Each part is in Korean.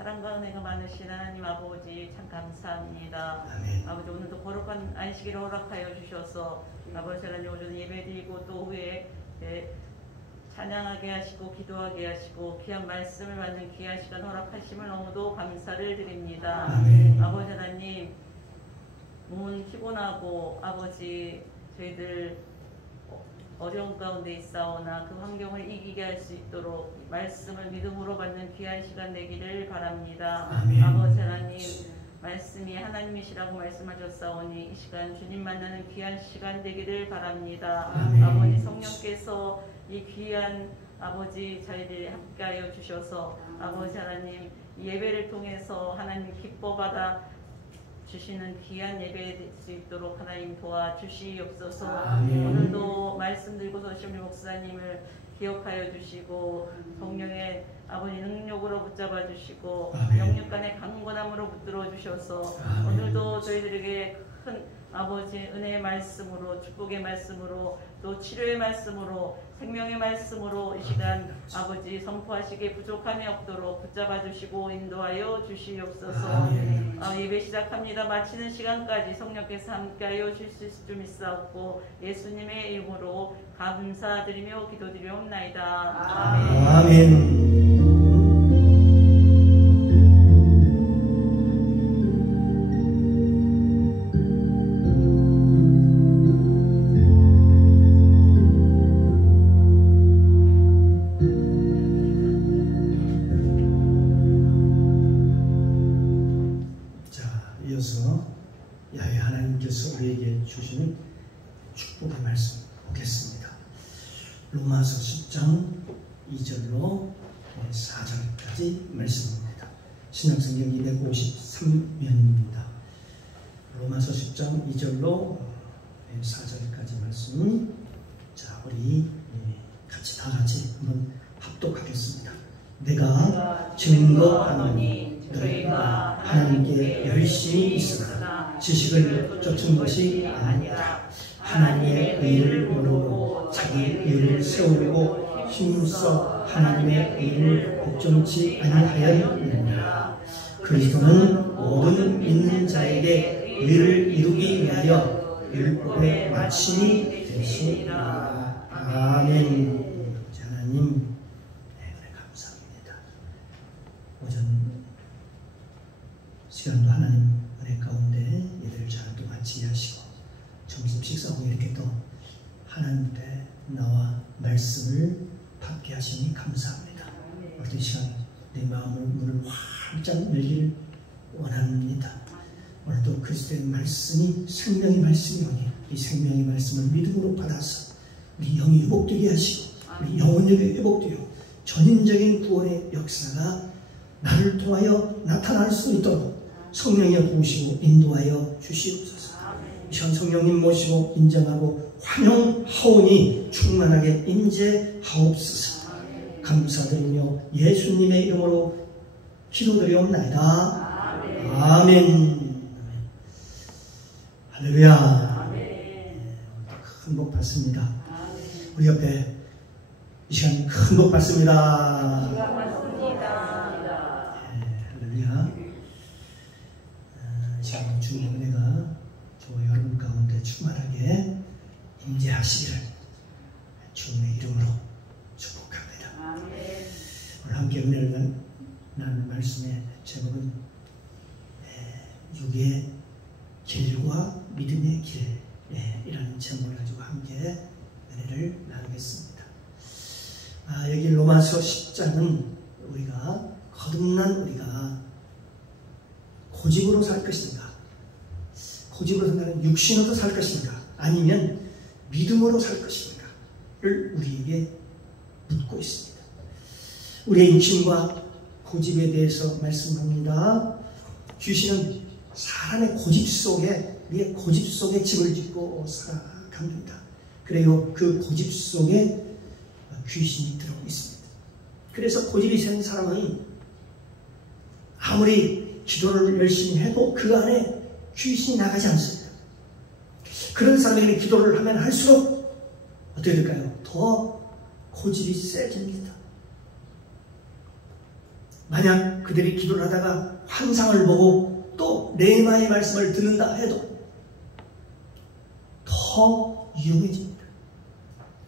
사랑과 은혜가 많으신 하나님 아버지 참 감사합니다. 아멘. 아버지 오늘도 거룩한 안식일을 허락하여 주셔서 아버지 하나님 오늘 예배드리고 또 후에 찬양하게 하시고 기도하게 하시고 귀한 말씀을 받는 귀한 시간 허락하심을 너무도 감사를 드립니다. 아멘. 아버지 하나님 몸은 피곤하고 아버지 저희들 어려운 가운데 있사오나 그 환경을 이기게 할 수 있도록 말씀을 믿음으로 받는 귀한 시간 되기를 바랍니다. 아멘. 아버지 하나님 말씀이 하나님이시라고 말씀하셨사오니 이 시간 주님 만나는 귀한 시간 되기를 바랍니다. 아멘. 아버지 성령께서 이 귀한 아버지 저희들 함께하여 주셔서 아버지 하나님 예배를 통해서 하나님 기뻐받아 주시는 귀한 예배 될 수 있도록 하나님 도와주시옵소서. 아멘. 오늘도 말씀 들고서 시험리 목사님을 기억하여 주시고 성령의 아버지 능력으로 붙잡아 주시고 아멘. 영육간의 강건함으로 붙들어 주셔서 아멘. 오늘도 저희들에게 큰 아버지 은혜의 말씀으로 축복의 말씀으로 또 치료의 말씀으로 생명의 말씀으로 이 시간 아버지 선포하시기에 부족함이 없도록 붙잡아 주시고 인도하여 주시옵소서. 아멘. 예배 시작합니다. 마치는 시간까지 성령께서 함께하여 주실 수 있사옵고 예수님의 이름으로 감사드리며 기도드리옵나이다. 아멘. 아멘. 이어서 야훼 하나님께서 우리에게 주시는 축복의 말씀 보겠습니다. 로마서 10장 2절로 4절까지 말씀입니다. 신약성경 253면입니다. 로마서 10장 2절로 4절까지 말씀. 자, 우리 같이 다 같이 한번 합독하겠습니다. 내가 증거하노니 너희가 하나님께 열심히 있으나 지식을 쫓은 것이 아니라 하나님의 의를 모르고 자기 의를 세우려고 힘써 하나님의 의를 복종치 아니하였느니라. 그리스도는 모든 믿는 자에게 의를 이루기 위하여 율법의 마침이 되시니라. 아멘. 하나님 감사합니다. 오전 시간도 하나님 은혜 가운데 예배를 잘 또 같이 하시고 점심 식사 후에 이렇게 또 하나님 앞에 나와 말씀을 받게 하시니 감사합니다. 오늘 이 시간 내 마음을 문을 활짝 열기를 원합니다. 오늘도 그리스도의 말씀이 생명의 말씀이오니 이 생명의 말씀을 믿음으로 받아서 우리 영이 회복되게 하시고 우리 영혼력이 회복되어 전인적인 구원의 역사가 나를 통하여 나타날 수 있도록 성령이 도우시고 인도하여 주시옵소서. 이 시간 성령님 모시고 인정하고 환영하오니 충만하게 인재하옵소서. 감사드리며 예수님의 이름으로 기도드리옵나이다. 아멘. 할렐루야. 큰 복 받습니다. 우리 옆에 이 시간 큰 복 받습니다. 할렐루야. 지금 주의 은혜가 저와 여러분 가운데 충만하게 임재하시기를 주님의 이름으로 축복합니다. 오늘 함께 은혜를 나눈 말씀의 제목은 육의 길과 믿음의 길이라는 제목을 가지고 함께 은혜를 나누겠습니다. 여기 로마서 10장은 우리가 거듭난 우리가 고집으로 살 것인가, 고집으로 산다는 육신으로 살 것인가, 아니면 믿음으로 살 것인가를 우리에게 묻고 있습니다. 우리의 육신과 고집에 대해서 말씀합니다. 귀신은 사람의 고집 속에, 우리의 고집 속에 집을 짓고 살아갑니다. 그래요, 그 고집 속에 귀신이 들어오고 있습니다. 그래서 고집이 센 사람은 아무리 기도를 열심히 해도 그 안에 귀신이 나가지 않습니다. 그런 사람에게는 기도를 하면 할수록 어떻게 될까요? 더 고집이 세집니다. 만약 그들이 기도를 하다가 환상을 보고 또 레마의 말씀을 듣는다 해도 더 위험해집니다.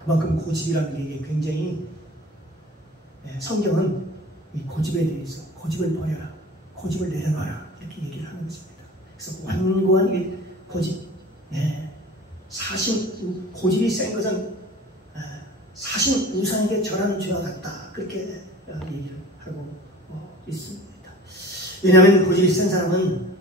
그만큼 고집이라는 게 굉장히 성경은 이 고집에 대해서 고집을 버려라, 고집을 내려놔라 이렇게 얘기를 하는 것입니다. 그래서 완고한 이 고집, 고집이 센 것은 사신 우상에게 절하는 죄와 같다 그렇게 얘기를 하고 있습니다. 왜냐하면 고집이 센 사람은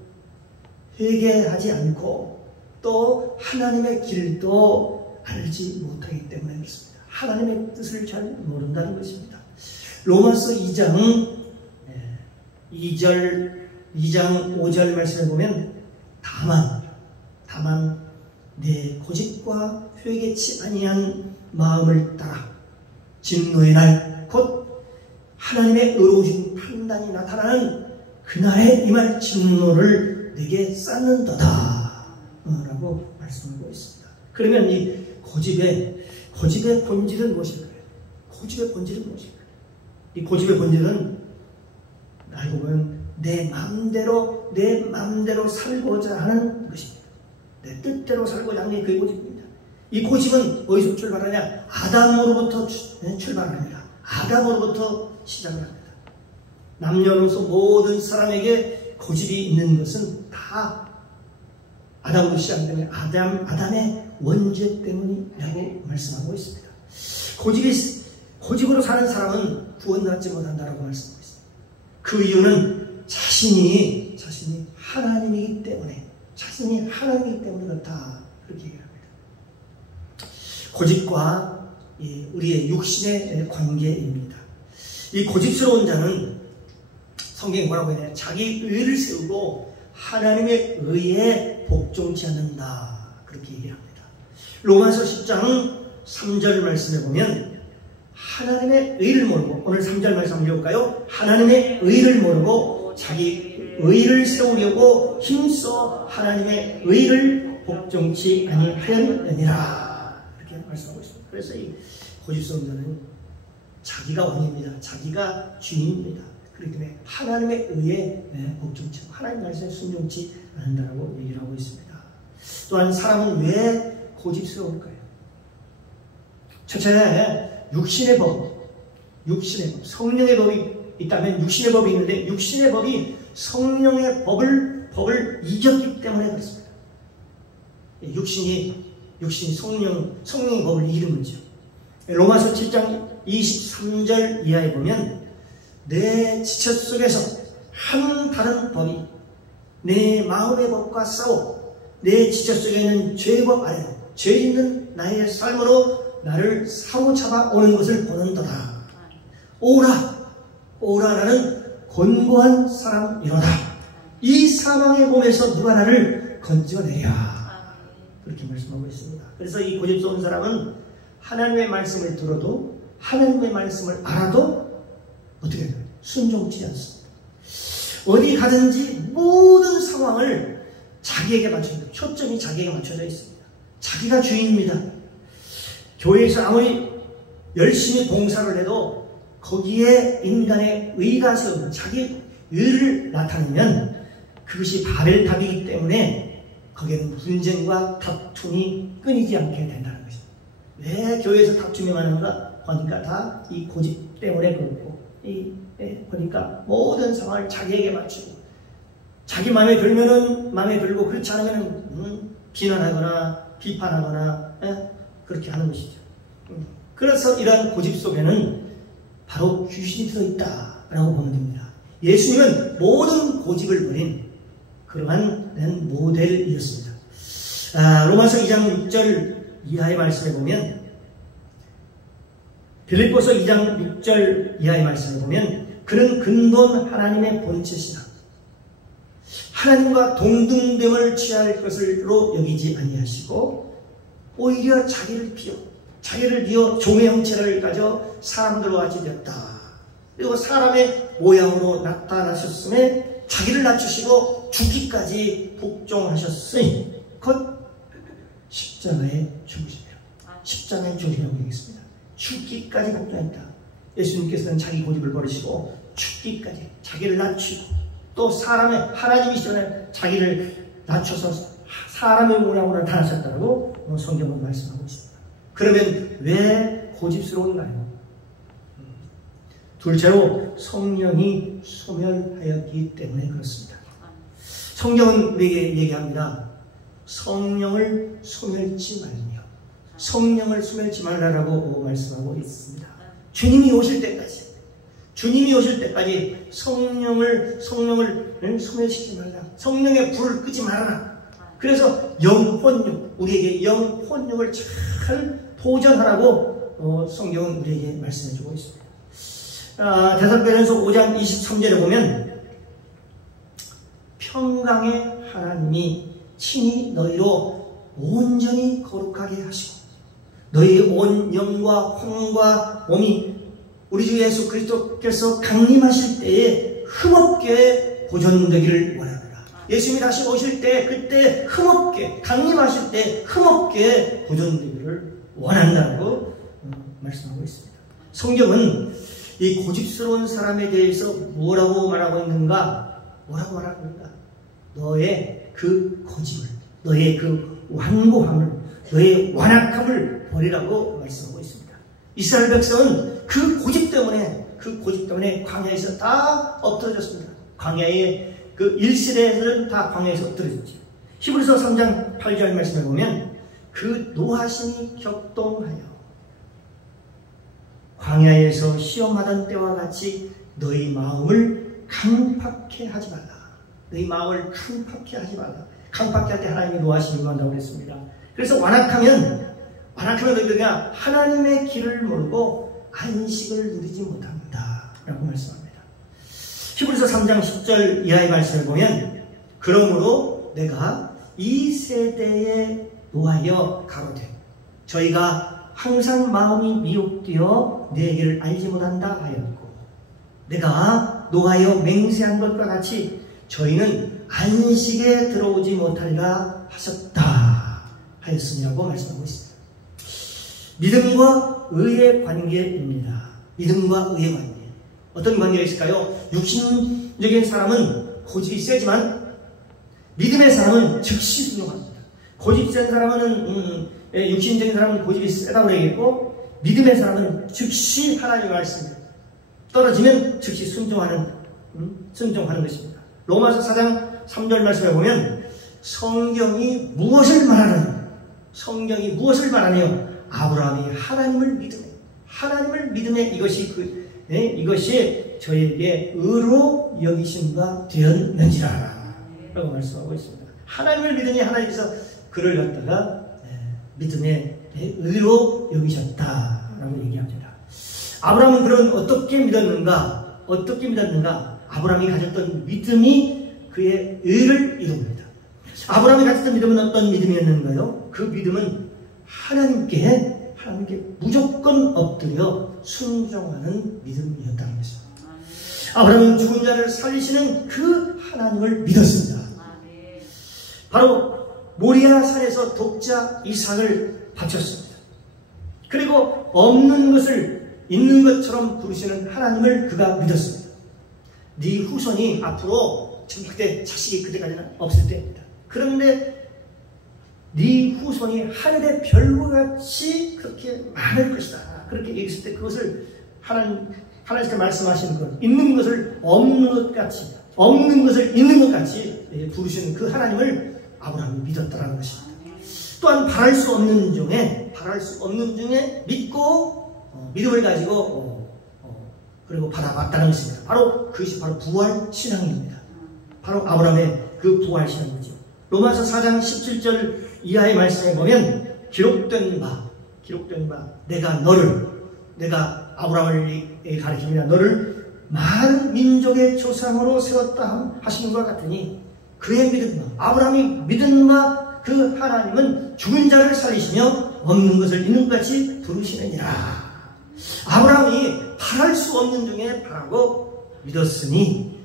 회개하지 않고 또 하나님의 길도 알지 못하기 때문에 그렇습니다. 하나님의 뜻을 잘 모른다는 것입니다. 로마서 2장 5절 말씀을 보면 다만 내 고집과 회개치 아니한 마음을 따라 진노의 날 곧 하나님의 의로우신 판단이 나타나는 그날에 임할 진노를 내게 쌓는도다 라고 말씀하고 있습니다. 그러면 이 고집의 본질은 무엇일까요? 고집의 본질은 무엇일까요? 이 고집의 본질은 알고 보면 내 마음대로 살고자 하는 것입니다. 내 뜻대로 살고자 하는 게 그게 고집입니다. 이 고집은 어디서 출발하냐? 아담으로부터 출발합니다. 아담으로부터 시작을 합니다. 남녀노소 모든 사람에게 고집이 있는 것은 다 아담으로 시작되면 아담의 원죄 때문이라고 말씀하고 있습니다. 고집으로 사는 사람은 구원받지 못한다라고 말씀하고 있습니다. 그 이유는 자신이 하나님이기 때문에 그렇다 그렇게 얘기합니다. 고집과 우리의 육신의 관계입니다. 이 고집스러운 자는 성경이 뭐라고 해야 되냐? 자기 의를 세우고 하나님의 의에 복종치 않는다 그렇게 얘기합니다. 로마서 10장 3절 말씀에 보면 하나님의 의를 모르고, 오늘 3절 말씀 한번 읽어볼까요? 하나님의 의를 모르고 자기 의를 세우려고 힘써 하나님의 의를 복종치 아니하였느니라 이렇게 말씀하고 있습니다. 그래서 이 고집스러운 자는 자기가 왕입니다. 자기가 주인입니다. 그렇기 때문에 하나님의 의에 복종치 않고 하나님 말씀에 순종치 않는다라고 얘기를 하고 있습니다. 또한 사람은 왜 고집스러울까요? 첫째, 육신의 법, 성령의 법이 있다면 육신의 법이 있는데 육신의 법이 성령의 법을 이겼기 때문에 그렇습니다. 육신이 성령의 법을 이기는 거죠. 로마서 7장 23절 이하에 보면 내 지체 속에서 한 다른 법이 내 마음의 법과 싸워 내 지체 속에 있는 죄의 법 아래로 죄 있는 나의 삶으로 나를 사로잡아 오는 것을 보는도다. 오라라는 권고한 사람이로다. 이 사망의 몸에서 누가 나를 건져내랴. 그렇게 말씀하고 있습니다. 그래서 이 고집스러운 사람은 하나님의 말씀을 들어도 하나님의 말씀을 알아도 어떻게 해요? 순종치 않습니다. 어디 가든지 모든 상황을 자기에게 맞춰져, 초점이 자기에게 맞춰져 있습니다. 자기가 주인입니다. 교회에서 아무리 열심히 봉사를 해도 거기에 인간의 의가 세우면 자기 의를 나타내면 그것이 바벨탑이기 때문에 거기에는 분쟁과 다툼이 끊이지 않게 된다는 것입니다. 왜 교회에서 다툼이 많은가? 보니까 다 이 고집 때문에 그렇고 보니까 모든 상황을 자기에게 맞추고 자기 마음에 들면은 마음에 들고 그렇지 않으면 비난하거나 비판하거나 그렇게 하는 것이죠. 그래서 이러한 고집 속에는 바로 귀신이 들어있다라고 보면 됩니다. 예수님은 모든 고집을 버린 그러한 모델이었습니다. 로마서 2장 6절 이하의 말씀에 보면 빌립보서 2장 6절 이하의 말씀을 보면 그는 근본 하나님의 본체시나 하나님과 동등됨을 취할 것으로 여기지 아니하시고 오히려 자기를 비어 종의 형체를 가져 사람들과 같이 되었다. 그리고 사람의 모양으로 나타나셨음에 자기를 낮추시고 죽기까지 복종하셨으니 곧 십자가의 죽으심이라. 십자가의 죽으심이라고 얘기했습니다. 죽기까지 복종했다. 예수님께서는 자기 고집을 버리시고 죽기까지 자기를 낮추고 또 하나님이시잖아요. 자기를 낮춰서 사람의 모양으로 나타나셨다고 성경은 말씀하고 있습니다. 그러면 왜 고집스러운가요? 둘째로 성령이 소멸하였기 때문에 그렇습니다. 성경은 우리에게 얘기합니다. 성령을 소멸치 말며 성령을 소멸치 말라라고 말씀하고 있습니다. 주님이 오실 때까지 성령을 소멸시키지 말라. 성령의 불을 끄지 말아라. 그래서 영혼육, 우리에게 영혼육을 잘 보존하라고 성경은 우리에게 말씀해주고 있습니다. 데살로니가전서 5장 23절에 보면 평강의 하나님이 친히 너희로 온전히 거룩하게 하시고 너희의 온 영과 혼과 몸이 우리 주 예수 그리스도께서 강림하실 때에 흠없게 보존되기를 원합니다. 예수님이 다시 오실 때 그때 흠없게 강림하실 때 흠없게 보존되기를 원한다고 말씀하고 있습니다. 성경은 이 고집스러운 사람에 대해서 뭐라고 말하고 있는가? 너의 그 고집을, 너의 그 완고함을, 너의 완악함을 버리라고 말씀하고 있습니다. 이스라엘 백성은 그 고집 때문에 광야에서 다 엎드러졌습니다. 광야의 그 1세대들은 다 광야에서 엎드러졌죠. 히브리서 3장 8절 말씀을 보면 그 노하심이 격동하여 광야에서 시험하던 때와 같이 너희 마음을 강팍해 하지 말라. 너희 마음을 강팍해 하지 말라. 강팍해 할 때 하나님의 노하심이 임한다고 그랬습니다. 그래서 완악하면 너희가 하나님의 길을 모르고 안식을 누리지 못한다 라고 말씀합니다. 히브리서 3장 10절 이하의 말씀을 보면 그러므로 내가 이 세대에 노하여 가로되 저희가 항상 마음이 미혹되어 내 길을 알지 못한다 하였고 내가 노하여 맹세한 것과 같이 저희는 안식에 들어오지 못하리라 하셨다 하였으니라고 말씀하고 있습니다. 믿음과 의의 관계입니다. 믿음과 의의 관계. 어떤 관계가 있을까요? 육신적인 사람은 고집이 세지만 믿음의 사람은 즉시 순종합니다. 고집 센 사람은 육신적인 사람은 고집이 세다고 얘기했고 믿음의 사람은 즉시 하나님의 말씀을 떨어지면 즉시 순종하는 것입니다. 로마서 4장 3절 말씀에 보면 성경이 무엇을 말하느냐 아브라함이 하나님을 믿음에 이것이 저에게 의로 여기심과 되었는지라 라고 말씀하고 있습니다. 하나님을 믿으니 하나님께서 그를 갖다가 믿음에 의로 여기셨다라고 얘기합니다. 아브라함은 그런 어떻게 믿었는가? 아브라함이 가졌던 믿음이 그의 의를 이룹니다. 아브라함이 가졌던 믿음은 어떤 믿음이었는가요? 그 믿음은 하나님께 무조건 엎드려 순종하는 믿음이었다는 것입니다. 아브라함은 죽은 자를 살리시는 그 하나님을 믿었습니다. 바로 모리아 산에서 독자 이삭을 바쳤습니다. 그리고 없는 것을 있는 것처럼 부르시는 하나님을 그가 믿었습니다. 네 후손이 앞으로 그때 자식이 그때까지는 없을 때입니다. 그런데 네 후손이 하늘의 별같이 그렇게 많을 것이다. 그렇게 얘기했을 때 그것을 하나님께서 말씀하시는 것, 있는 것을 없는 것 같이, 없는 것을 있는 것 같이 부르시는 그 하나님을 아브라함이 믿었다라는 것입니다. 또한 바랄 수 없는 중에 믿고 믿음을 가지고 그리고 받아봤다는 것입니다. 그것이 바로 부활 신앙입니다. 바로 아브라함의 그 부활 신앙이죠. 로마서 4장 17절 이하의 말씀에 보면 기록된 바 내가 아브라함을 가리킵니다. 너를 많은 민족의 조상으로 세웠다 하시는 것 같으니 그의 믿음과 아브라함이 믿은 바 그 하나님은 죽은 자를 살리시며 없는 것을 있는 것 같이 부르시느니라. 아브라함이 바랄 수 없는 중에 바라고 믿었으니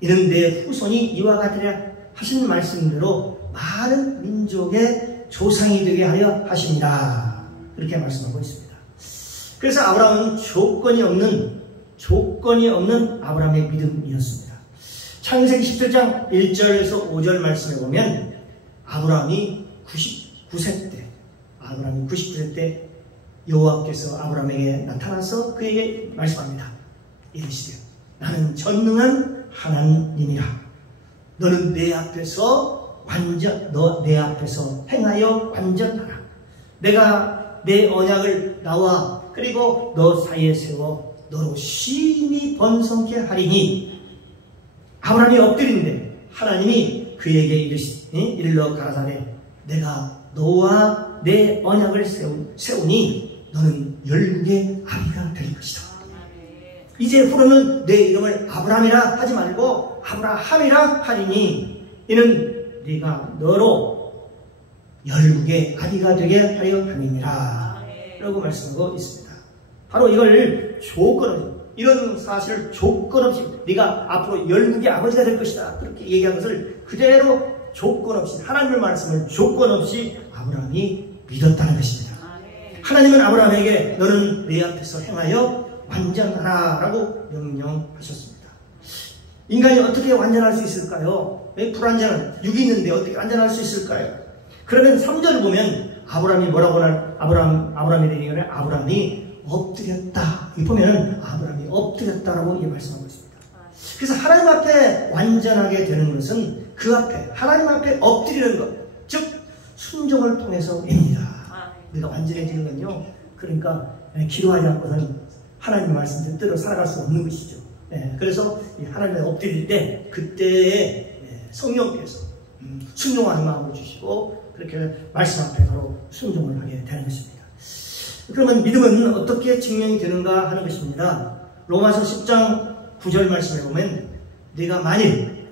이는 내 후손이 이와 같으랴 하신 말씀대로 많은 민족의 조상이 되게 하려 하십니다. 이렇게 말씀하고 있습니다. 그래서 아브라함은 조건이 없는 아브라함의 믿음이었습니다. 창세기 17장 1절에서 5절 말씀에 보면 아브라함이 99세 때 여호와께서 아브라함에게 나타나서 그에게 말씀합니다. 이르시되 나는 전능한 하나님이라. 너는 내 앞에서 행하여 완전하라. 내가 내 언약을 나와 그리고 너 사이에 세워 너로 심히 번성케 하리니. 아브라함이 엎드리는데 하나님이 그에게 일러 가라사대 내가 너와 내 언약을 세우니 너는 열국의 아비가 될 것이다. 이제 후로는 내 이름을 아브라함이라 하지 말고 아브라함이라 하리니 이는 네가 너로 열국의 아비가 되게 하려 함이니라 라고 말씀하고 있습니다. 바로 이걸 이런 사실을 조건 없이 네가 앞으로 열국의 아버지가 될 것이다 그렇게 얘기한 것을 그대로 조건 없이 하나님의 말씀을 조건 없이 아브라함이 믿었다는 것입니다. 하나님은 아브라함에게 너는 내 앞에서 행하여 완전하라 라고 명령하셨습니다. 인간이 어떻게 완전할 수 있을까요? 불완전한 육이 있는데 어떻게 완전할 수 있을까요? 그러면 3절을 보면 아브라함이 뭐라고 아브라함이 되기에 아브라함이 엎드렸다. 이 보면은 아브라함이 엎드렸다라고 말씀하고 있습니다. 그래서 하나님 앞에 완전하게 되는 것은 그 앞에 하나님 앞에 엎드리는 것, 즉 순종을 통해서입니다. 우리가 완전해지는 건요. 그러니까 기도하지 않고서는 하나님 말씀 뜻대로 살아갈 수 없는 것이죠. 그래서 하나님에 엎드릴 때 그때에 성령께서 순종하는 마음을 주시고 그렇게 말씀 앞에 바로 순종을 하게 되는 것입니다. 그러면 믿음은 어떻게 증명이 되는가 하는 것입니다. 로마서 10장 9절 말씀에 보면 네가 만일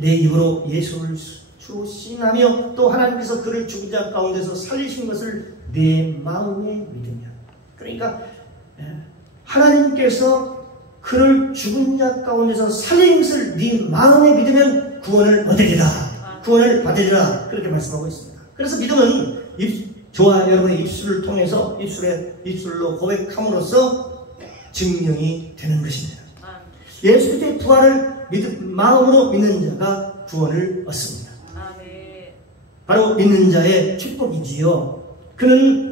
내 입으로 예수를 주 시인하며 또 하나님께서 그를 죽은 자 가운데서 살리신 것을 내 마음에 믿으면, 그러니까 하나님께서 그를 죽은 자 가운데서 살린 것을 네 마음에 믿으면 구원을 얻으리라, 구원을 받으리라 그렇게 말씀하고 있습니다. 그래서 믿음은 저와 여러분의 입술을 통해서 입술로 고백함으로써 증명이 되는 것입니다. 예수 그리스도의 부활을 마음으로 믿는 자가 구원을 얻습니다. 바로 믿는 자의 축복이지요.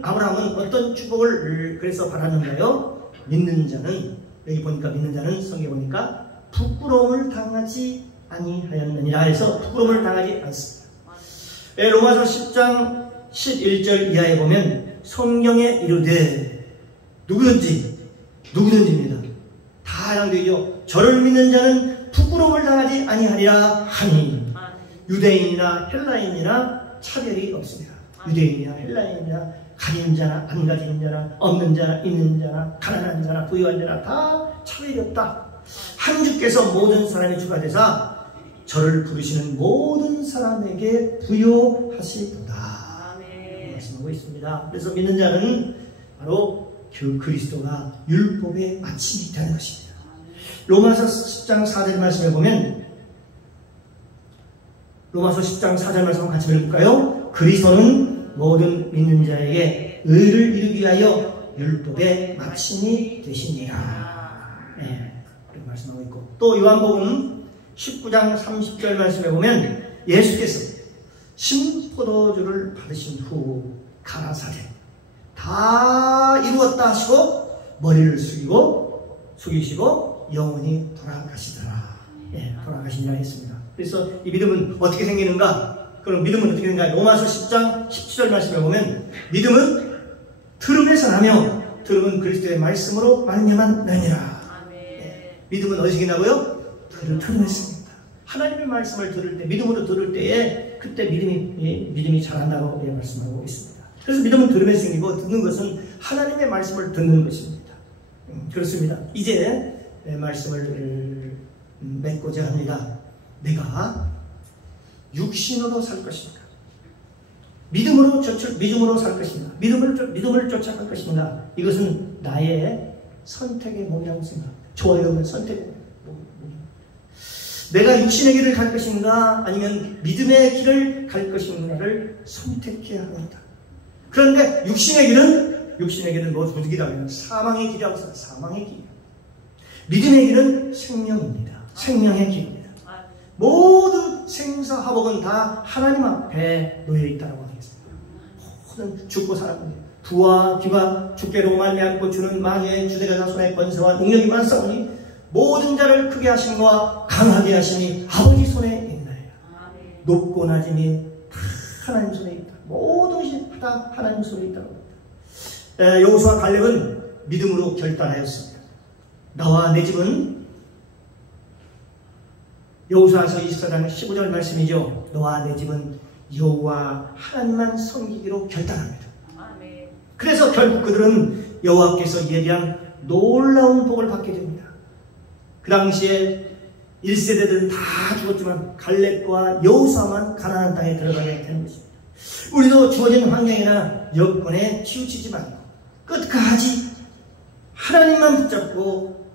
아브라함은 어떤 축복을 그래서 받았는가요? 믿는 자는, 여기 보니까 믿는 자는 성경에 보니까 부끄러움을 당하지 아니하였느니라 해서 부끄러움을 당하지 않습니다. 로마서 10장 11절 이하에 보면 성경에 이르되 누구든지입니다. 다양되죠. 저를 믿는 자는 부끄러움을 당하지 아니하리라 하니 유대인이나 헬라인이나 차별이 없습니다. 유대인이나 헬라인이나 가진 자나 안 가진 자나 없는 자나 있는 자나 가난한 자나 부유한 자나 다 차별이 없다. 한 주께서 모든 사람의 주가 되사 저를 부르시는 모든 사람에게 부요하시도다 말씀하고 있습니다. 그래서 믿는 자는 바로 그 그리스도가 율법의 마침이 되는 것입니다. 로마서 10장 4절 말씀에 보면, 로마서 10장 4절 말씀 같이 읽을까요? 그리스도는 모든 믿는 자에게 의를 이루기 위하여 율법의 마침이 되시니라. 그렇게 말씀하고 있고, 또 요한복음 19장 30절 말씀에 보면 예수께서 신포도주를 받으신 후 가라사대 다 이루었다 하시고 머리를 숙이시고 영원히 돌아가시더라. 돌아가시니라 했습니다. 그래서 이 믿음은 어떻게 생기는가? 그럼 믿음은 어떻게 되는가? 로마서 10장 17절 말씀에 보면 믿음은 들음에서 나며 들음은 그리스도의 말씀으로 말미암아 나니라. 믿음은 어디서 나고요? 들음에서입니다. 하나님의 말씀을 들을 때, 믿음으로 들을 때에 그때 믿음이 자란다고 말씀하고 있습니다. 그래서 믿음은 들음에서 생기고 듣는 것은 하나님의 말씀을 듣는 것입니다. 그렇습니다. 이제 말씀을 맺고자 합니다. 내가 육신으로 살 것인가? 믿음으로 살 것인가? 믿음을 쫓아갈 것인가? 이것은 나의 선택의 모양새입니다. 저와 여러분의 선택의 모양. 내가 육신의 길을 갈 것인가? 아니면 믿음의 길을 갈 것인가를 선택해야 합니다. 그런데 육신의 길은 육신의 길은 무슨 길이라고 하면 사망의 길이라고 해서 사망의 길. 믿음의 길은 생명입니다. 생명의 길입니다. 모든 생사화복은 다 하나님 앞에 놓여 있다고 하겠습니다. 모든 죽고 살아갑니다. 부와 기와 주께로 말미암고 주는 만유의 주제가 자손의 권세와 능력이 많사오니 모든 자를 크게 하심과 강하게 하심이 아버지 손에 있나이다. 높고 낮음이 다 하나님 손에 있다. 모든 것이 다 하나님 손에 있다고 합니다. 여호수아 갈렙은 믿음으로 결단하였습니다. 나와 내 집은 여호수아서 24장 15절 말씀이죠. 너와 내 집은 여호와 하나님만 섬기기로 결단합니다. 그래서 결국 그들은 여호와께서 예비한 놀라운 복을 받게 됩니다. 그 당시에 1세대들은 다 죽었지만 갈렙과 여호수아만 가나안 땅에 들어가게 되는 것입니다. 우리도 주어진 환경이나 여건에 치우치지 말고 끝까지 하나님만 붙잡고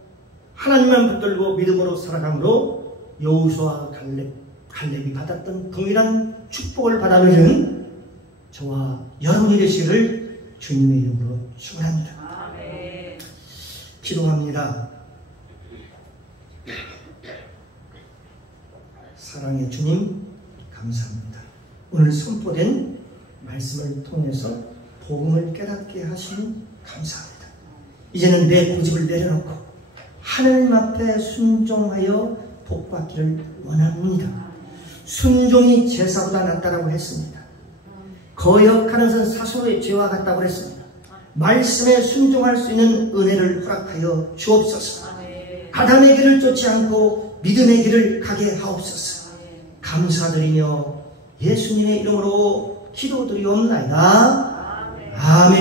하나님만 붙들고 믿음으로 살아감으로 여호수아와 갈렙이 받았던 동일한 축복을 받아들이는 저와 여러분이 되시기를 주님의 이름으로 축원합니다. 아멘. 기도합니다. 사랑의 주님 감사합니다. 오늘 선포된 말씀을 통해서 복음을 깨닫게 하시니 감사합니다. 이제는 내 고집을 내려놓고 하나님 앞에 순종하여 복받기를 원합니다. 순종이 제사보다 낫다라고 했습니다. 거역하는 것은 사소의 죄와 같다고 했습니다. 말씀에 순종할 수 있는 은혜를 허락하여 주옵소서. 아담의 길을 쫓지 않고 믿음의 길을 가게 하옵소서. 감사드리며 예수님의 이름으로 기도드리옵나이다. 아멘.